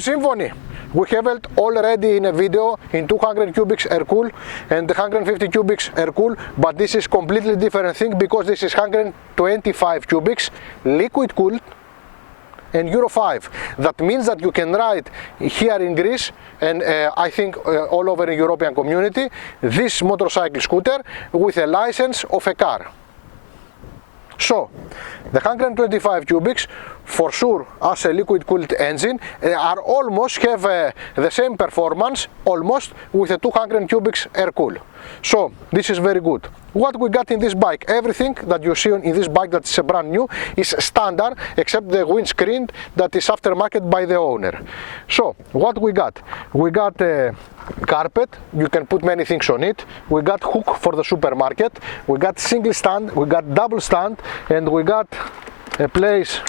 Symphony. We have it already in a video in 200 cubics air-cool and 150 cubics air-cool, but this is completely different thing because this is 125 cubics liquid-cooled and Euro 5. That means that you can ride here in Greece and I think all over the European community this motorcycle scooter with a license of a car. So, the 125 cubics, for sure, as a liquid-cooled engine, are almost have the same performance, almost, with a 200 cubics air-cool. So, this is very good. What we got in this bike, everything that you see in this bike that is a brand new is standard, except the windscreen that is aftermarket by the owner. So, what we got? We got a carpet, you can put many things on it. We got hook for the supermarket. We got single stand, we got double stand, and we got a place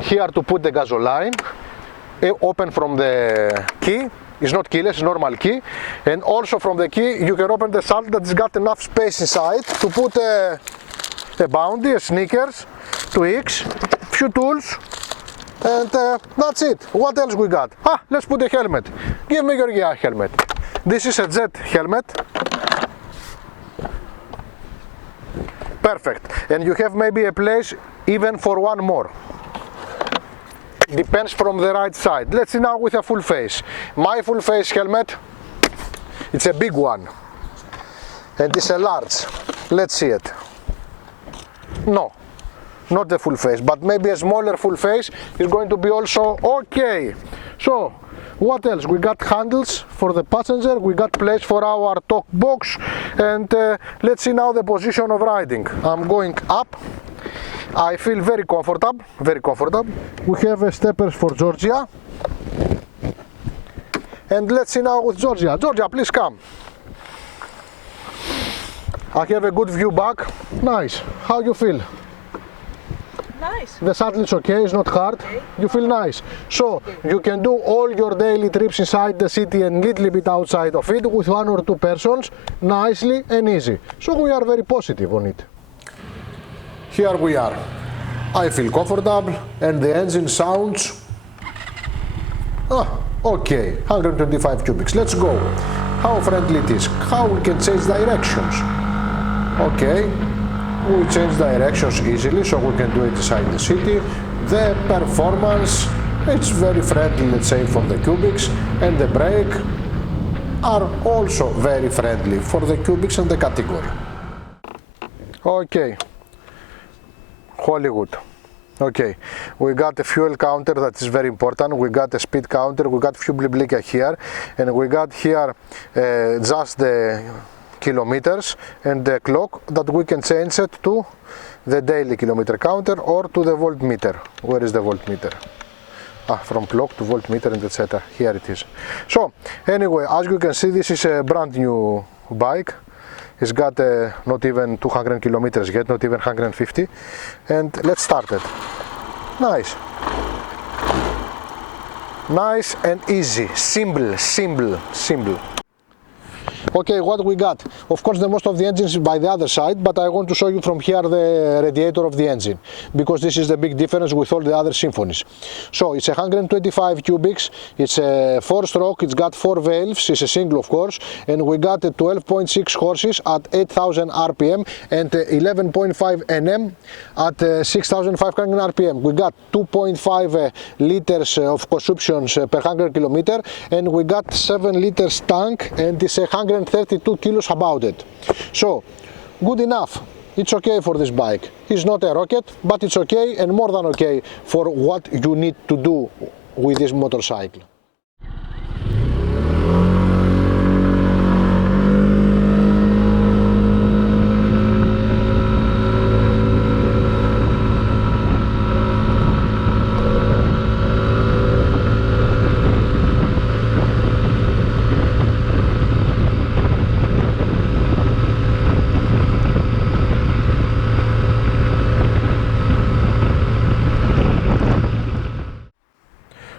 here to put the gasoline, open from the key. It's not keyless, it's normal key, and also from the key you can open the salt that's got enough space inside to put a Bounty, a Snickers, Twix, few tools, and that's it. What else we got? Let's put a helmet. Give me your helmet. This is a Jet helmet. Perfect. And you have maybe a place even for one more. Depends from the right side. Let's see now with a full face. My full face helmet, it's a big one and it's a large. Let's see it. No, not the full face, but maybe a smaller full face is going to be also okay. So what else? We got handles for the passenger, we got place for our talk box, and let's see now the position of riding. I'm going up. I feel very comfortable, very comfortable. We have steppers for Georgia. And let's see now with Georgia. Georgia, please come. I have a good view back. Nice. How you feel? Nice. The saddle is okay, it's not hard. Okay. You feel nice. So you can do all your daily trips inside the city and little bit outside of it with one or two persons, nicely and easy. So we are very positive on it. Here we are. I feel comfortable and the engine sounds okay, 125 cubics. Let's go. How friendly it is, how we can change directions. Okay, we change directions easily, so we can do it inside the city. The performance, it's very friendly, let's say, for the cubics, and the brake are also very friendly for the cubics and the category. Okay, Hollywood. Okay, we got a fuel counter that is very important. We got a speed counter, we got fuel blicker here, and we got here just the kilometers and the clock that we can change it to the daily kilometer counter or to the voltmeter. Where is the voltmeter? From clock to voltmeter and etc. Here it is. So anyway, as you can see, this is a brand new bike. It's got not even 200 kilometers yet, not even 150. And let's start it. Nice. Nice and easy. Simple. Okay, what we got? Of course, the most of the engine is by the other side, but I want to show you from here the radiator of the engine, because this is the big difference with all the other Symphonies. So it's 125 cubics, it's a 4-stroke, it's got 4 valves, it's a single of course, and we got 12.6 horses at 8,000 RPM and 11.5 Nm at 6,500 RPM. We got 2.5 liters of consumption per 100 kilometer, and we got 7 liters tank, and it's 132 kilos about it. So good enough. It's okay for this bike. It's not a rocket, but it's okay and more than okay for what you need to do with this motorcycle.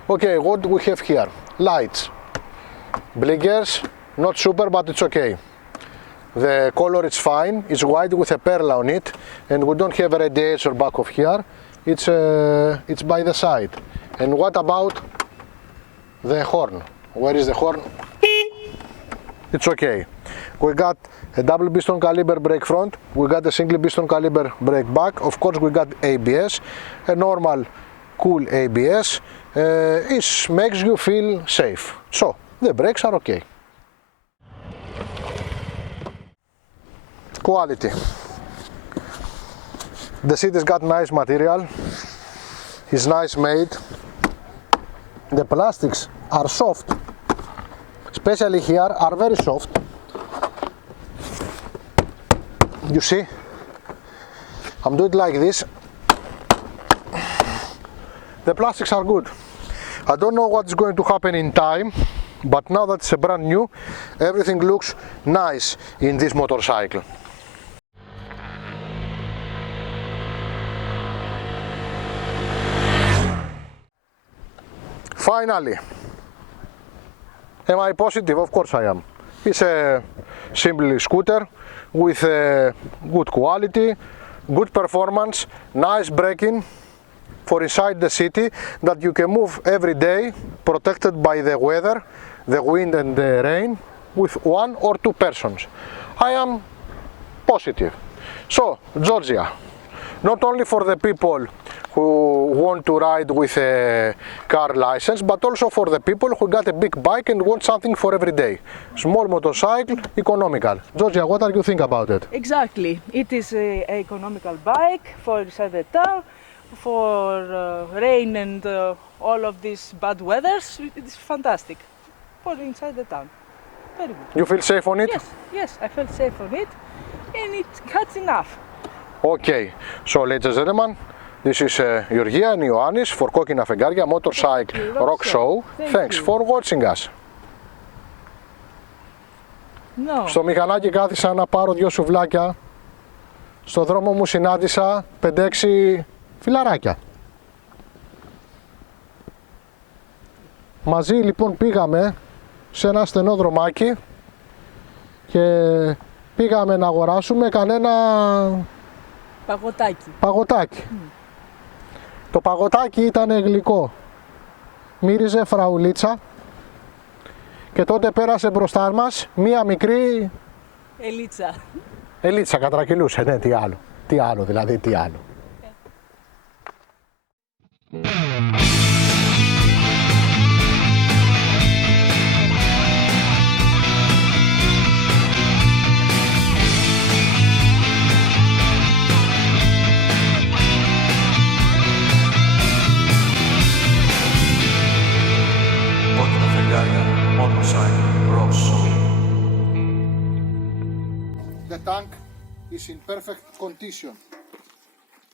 Okay, what we have here? Lights, blinkers, not super, but it's okay. The color is fine, it's white with a pearl on it, and we don't have a radiator back of here. It's by the side. And what about the horn? Where is the horn? It's okay. We got a double piston caliber brake front, we got a single piston caliber brake back, of course we got ABS, a normal cool ABS. It makes you feel safe. So the brakes are okay. Quality. The seat has got nice material. It's nice made. The plastics are soft, especially here are very soft. You see? I'm doing it like this. The plastics are good. I don't know what's going to happen in time, but now that it's a brand new, everything looks nice in this motorcycle. Finally, am I positive? Of course I am. It's a simple scooter with good quality, good performance, nice braking for inside the city, that you can move every day protected by the weather, the wind and the rain, with 1 or 2 persons. I am positive. So Georgia, not only for the people who want to ride with a car license, but also for the people who got a big bike and want something for every day. Small motorcycle, economical. Georgia, what do you think about it? Exactly. It is an economical bike for inside the town, for rain and all of these bad weathers. It's fantastic for inside the town. Very good. You feel safe on it? Yes, I felt safe on it, and it cuts enough. Okay, so ladies and gentlemen, this is Georgia and Ioannis for Kokina Fεγγάρια Motorcycle Rock Show. Thanks for watching us. No. Στο μηχανάκι κάθισα να πάρω 2 σουβλάκια. Στο δρόμο μου συνάντησα 5-6 φιλαράκια. Μαζί λοιπόν πήγαμε σε ένα στενό δρομάκι και πήγαμε να αγοράσουμε κανένα παγωτάκι. Το παγωτάκι ήταν γλυκό, μύριζε φραουλίτσα και τότε πέρασε μπροστά μας μία μικρή ελίτσα κατρακυλούσε, ναι, τι άλλο δηλαδή, τι άλλο. The tank is in perfect condition.